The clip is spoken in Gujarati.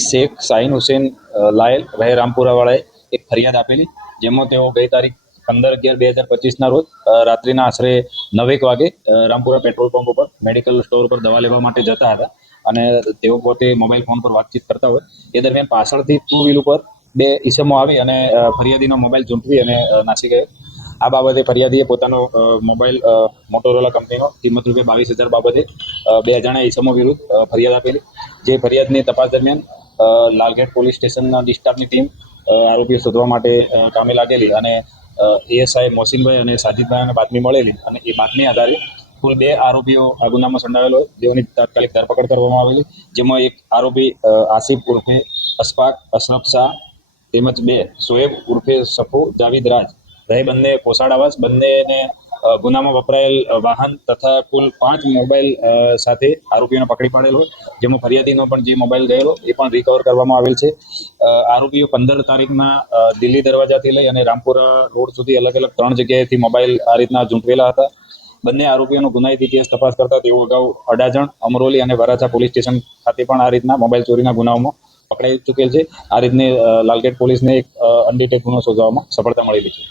શેખ શાહીન હુસેન લાયલ રહે રામપુરાવાળાએ એક ફરિયાદ આપેલી, જેમાં તેઓ ગઈ તારીખ 15/11/2025ના રોજ રાત્રિના આશરે 9 વાગે રામપુરા પેટ્રોલ પંપ ઉપર મેડિકલ સ્ટોર પર દવા લેવા માટે જતા હતા અને તેઓ પોતે મોબાઈલ ફોન પર વાતચીત કરતા હોય એ દરમિયાન પાછળથી ટુ વ્હીલ ઉપર બે ઈસમો આવી અને ફરિયાદીનો મોબાઈલ ઝૂંટવી અને નાસી ગયો. આ બાબતે ફરિયાદીએ પોતાનો મોબાઈલ મોટોરોલા કંપનીનો કિંમત ₹22,000 બાબતે બે અજાણ્યા ઈસમો વિરુદ્ધ ફરિયાદ આપેલી. જે ફરિયાદની તપાસ દરમિયાન લાલગેટ પોલીસ સ્ટેશનના ડિસ્ટાફની ટીમ આરોપીઓ શોધવા માટે કામે લાગેલી અને એએસઆઈ મોહસિનભાઈ અને સાજિદભાઈને બાતમી મળેલી અને એ બાતમી આધારે કુલ 2 આરોપીઓ આ ગુનામાં સંડોવાયેલ હોય જેઓની તાત્કાલિક ધરપકડ કરવામાં આવેલી, જેમાં એક આરોપી આસિફ ઉર્ફે અશફાક અશરફ શાહ તેમજ 2 શોએબ ઉર્ફે સફુ જાવીદ રાજ રહે બંને પોસાડ આવાસ, બંનેને ગુનામાં વપરાયેલ વાહન તથા કુલ 5 મોબાઈલ સાથે આરોપીઓને પકડી પાડેલ હોય, જેમાં ફરિયાદીનો પણ જે મોબાઈલ ગયેલો એ પણ રિકવર કરવામાં આવેલ છે. આરોપીઓ 15 તારીખના દિલ્હી દરવાજાથી લઈ અને રામપુરા રોડ સુધી અલગ અલગ 3 જગ્યાએથી મોબાઈલ આ રીતના ઝૂંટવેલા હતા. બંને આરોપીઓનો ગુનાહિત ઇતિહાસ તપાસ કરતા તેઓ અગાઉ અડાજણ, અમરોલી અને વરાછા પોલીસ સ્ટેશન ખાતે પણ આ રીતના મોબાઈલ ચોરીના ગુનાઓમાં પકડાઈ ચૂકેલ છે. આ રીતની લાલગેટ પોલીસને એક અનડિટેક્ટ ગુનો શોધવામાં સફળતા મળેલી છે.